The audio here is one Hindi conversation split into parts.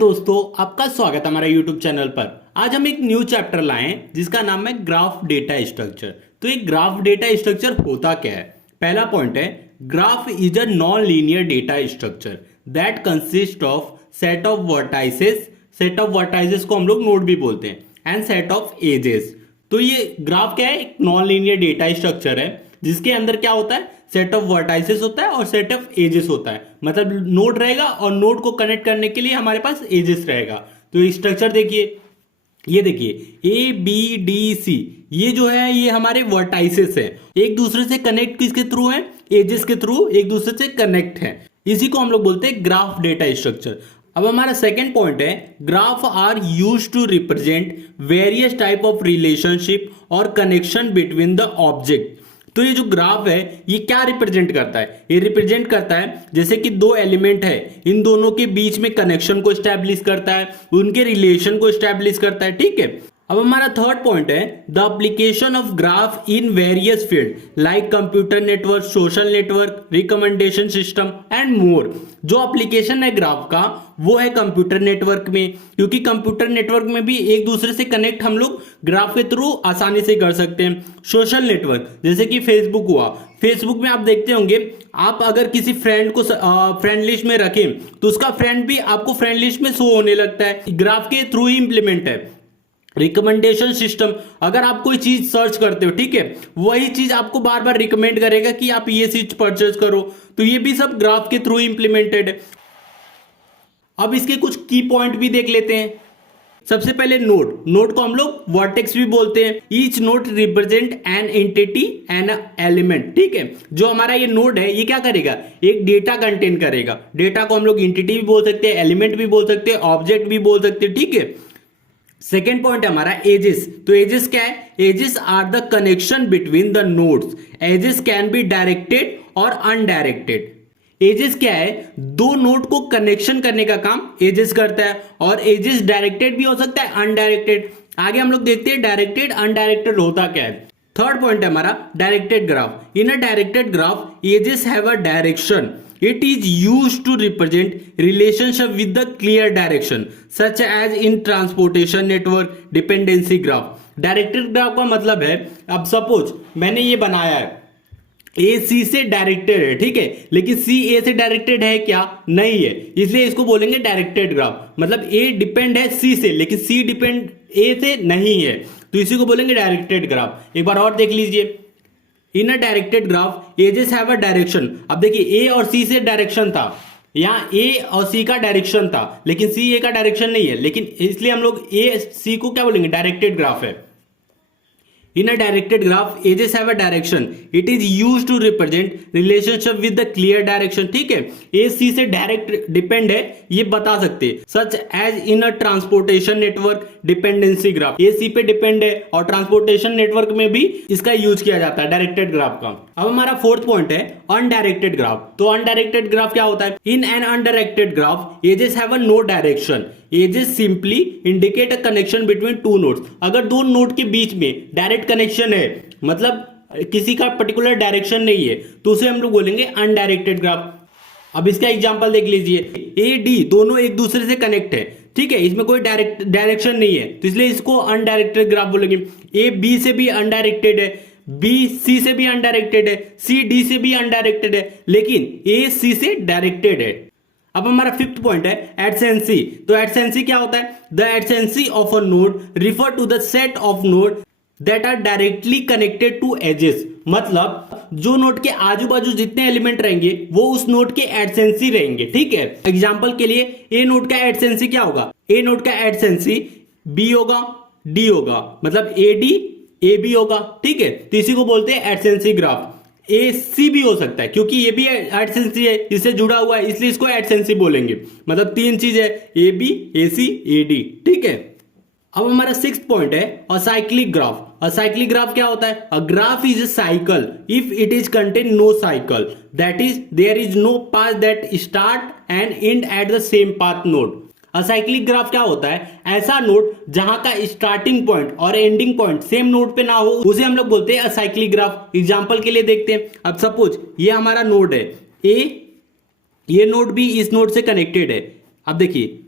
दोस्तों, आपका स्वागत है हमारे YouTube चैनल पर। आज हम एक न्यू चैप्टर लाए हैं जिसका नाम है ग्राफ डेटा स्ट्रक्चर। तो एक ग्राफ डेटा स्ट्रक्चर होता क्या है? पहला पॉइंट है, graph is a non linear data structure that consist of set of vertices. Set of vertices को हम लोग नोड भी बोलते हैं, एंड सेट ऑफ एजेस। तो ये ग्राफ क्या है? एक नॉन लीनियर डेटा स्ट्रक्चर है जिसके अंदर क्या होता है, सेट ऑफ वर्टाइसेस होता है और सेट ऑफ एजेस होता है। मतलब नोड रहेगा और नोड को कनेक्ट करने के लिए हमारे पास एजेस रहेगा। तो स्ट्रक्चर देखिए, ये देखिए ए बी डी सी, ये जो है ये हमारे वर्टाइसेस है, एक दूसरे से कनेक्ट किसके थ्रू है? एजेस के थ्रू एक दूसरे से कनेक्ट है। इसी को हम लोग बोलते हैं ग्राफ डेटा स्ट्रक्चर। अब हमारा सेकेंड पॉइंट है, graph are use to represent various type of relationship और कनेक्शन बिटवीन द ऑब्जेक्ट। तो ये जो ग्राफ है ये क्या रिप्रेजेंट करता है? ये रिप्रेजेंट करता है जैसे कि दो एलिमेंट है, इन दोनों के बीच में कनेक्शन को स्टैब्लिश करता है, उनके रिलेशन को स्टैब्लिश करता है। ठीक है। अब हमारा थर्ड पॉइंट है, the application of graph in various field like computer network, social network, recommendation system and more. जो एप्लीकेशन है ग्राफ का वो है कंप्यूटर नेटवर्क में, क्योंकि कंप्यूटर नेटवर्क में भी एक दूसरे से कनेक्ट हम लोग ग्राफ के थ्रू आसानी से कर सकते हैं। सोशल नेटवर्क जैसे कि फेसबुक हुआ, फेसबुक में आप देखते होंगे, आप अगर किसी फ्रेंड को फ्रेंड लिस्ट में रखें तो उसका फ्रेंड भी आपको फ्रेंड लिस्ट में शो होने लगता है, ग्राफ के थ्रू ही इंप्लीमेंट है। रिकमेंडेशन सिस्टम, अगर आप कोई चीज सर्च करते हो, ठीक है, वही चीज आपको बार बार रिकमेंड करेगा कि आप ये चीज परचेज करो, तो ये भी सब ग्राफ के थ्रू इंप्लीमेंटेड है। अब इसके कुछ की पॉइंट भी देख लेते हैं। सबसे पहले नोड, नोड को हम लोग वर्टेक्स भी बोलते हैं। Each node represent an entity and element. ठीक है, जो हमारा ये नोड है ये क्या करेगा? एक डेटा कंटेन करेगा। डेटा को हम लोग एंटिटी भी बोल सकते हैं, एलिमेंट भी बोल सकते हैं, ऑब्जेक्ट भी बोल सकते हैं। ठीक है। सेकेंड पॉइंट है हमारा एजेस। तो एजेस क्या है? Edges are the connection between the nodes. Edges can be directed और अनडायरेक्टेड। एजेस क्या है? दो नोड को कनेक्शन करने का काम एजेस करता है, और एजेस डायरेक्टेड भी हो सकता है, अनडायरेक्टेड। आगे हम लोग देखते हैं डायरेक्टेड अनडायरेक्टेड होता क्या है। थर्ड पॉइंट है हमारा directed graph. In a directed graph edges have a direction. It is used to represent relationship with the clear direction, such as in transportation network, dependency graph. Directed graph का मतलब है, अब सपोज मैंने ये बनाया है, ए सी से डायरेक्टेड है, ठीक है, लेकिन सी ए से डायरेक्टेड है क्या? नहीं है, इसलिए इसको बोलेंगे डायरेक्टेड ग्राफ। मतलब ए डिपेंड है सी से, लेकिन सी डिपेंड ए से नहीं है, तो इसी को बोलेंगे डायरेक्टेड ग्राफ। एक बार और देख लीजिए, in a directed graph edges have a direction. अब देखिए ए और सी से डायरेक्शन था, यहाँ ए और सी का डायरेक्शन था, लेकिन सी ए का डायरेक्शन नहीं है, लेकिन इसलिए हम लोग ए सी को क्या बोलेंगे? डायरेक्टेड ग्राफ है। In a directed graph, edges have a direction. It is used to represent relationship with the clear direction. ठीक है, ए सी से डायरेक्ट डिपेंड है ये बता सकते हैं। Such as in a transportation network dependency graph. ए सी पे डिपेंड है और ट्रांसपोर्टेशन नेटवर्क में भी इसका यूज किया जाता है डायरेक्टेड ग्राफ का। अब हमारा फोर्थ पॉइंट है अनडायरेक्टेड ग्राफ। तो अनडायरेक्टेड ग्राफ क्या होता है? In an undirected graph edges have a no direction. Edges simply indicate a connection between two nodes. अगर दो नोड के बीच में डायरेक्ट कनेक्शन है, मतलब किसी का पर्टिकुलर डायरेक्शन नहीं है, तो उसे हम लोग बोलेंगे अनडायरेक्टेड ग्राफ। अब इसका एग्जांपल देख लीजिए, ए डी दोनों एक दूसरे से कनेक्ट है, ठीक है, इसमें कोई डायरेक्शन नहीं है, तो इसलिए इसको अनडायरेक्टेड ग्राफ बोलेंगे। ए बी से भी अनडायरेक्टेड है, बी सी से भी अनडायरेक्टेड है, सी डी से भी अनडायरेक्टेड है, लेकिन ए सी से डायरेक्टेड है। अब हमारा फिफ्थ पॉइंट है एडजेसेंसी। तो एडजेसेंसी क्या होता है? The adjacency of a node refer to the set of node that are directly connected to edges. मतलब जो नोड के आजू बाजू जितने एलिमेंट रहेंगे वो उस नोड के एडजेसेंसी रहेंगे। ठीक है, एग्जांपल के लिए ए नोड का एडजेसेंसी क्या होगा? ए नोड का एडजेसेंसी बी होगा, डी होगा, मतलब ए डी ए बी होगा। ठीक है, तो इसी को बोलते हैं एडजेसेंसी ग्राफ। ए सी भी हो सकता है, क्योंकि ये भी एडजेसेंसी है, इससे जुड़ा हुआ है, इसलिए इसको एडजेसेंसी बोलेंगे। मतलब तीन चीज है, A B A C A D. ठीक है। अब हमारा सिक्स्थ पॉइंट है असाइक्लिक ग्राफ। असाइक्लिक ग्राफ क्या होता है? A graph is a cycle if it is contain no cycle, that is there is no path that start and end at the same path node. Acyclic graph क्या होता है? ऐसा नोड जहां का स्टार्टिंग पॉइंट और एंडिंग पॉइंट सेम नोड पे ना हो, उसे हम लोग बोलते हैं असाइक्लिक ग्राफ। एग्जांपल के लिए देखते हैं, अब सपोज ये हमारा नोड है ए, ये नोड भी इस नोड से कनेक्टेड है। अब देखिए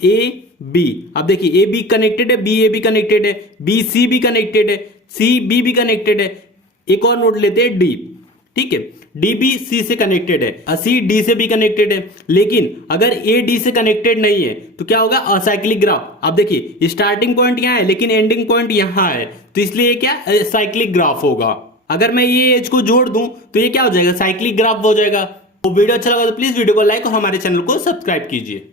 ए बी, अब देखिए ए बी कनेक्टेड है, बी ए बी कनेक्टेड है, बी सी भी कनेक्टेड है, सी बी भी कनेक्टेड है। एक और नोट लेते हैं डी, ठीक है, डी बी सी से कनेक्टेड है, सी डी से भी कनेक्टेड है। लेकिन अगर ए डी से कनेक्टेड नहीं है तो क्या होगा, असाइक्लिक ग्राफ। अब देखिए स्टार्टिंग पॉइंट यहां है लेकिन एंडिंग पॉइंट यहां है, तो इसलिए क्या साइक्लिक ग्राफ होगा। अगर मैं ये एज को जोड़ दूं तो ये क्या हो जाएगा, साइक्लिक ग्राफ हो जाएगा। तो वीडियो अच्छा लगा तो प्लीज वीडियो को लाइक और हमारे चैनल को सब्सक्राइब कीजिए।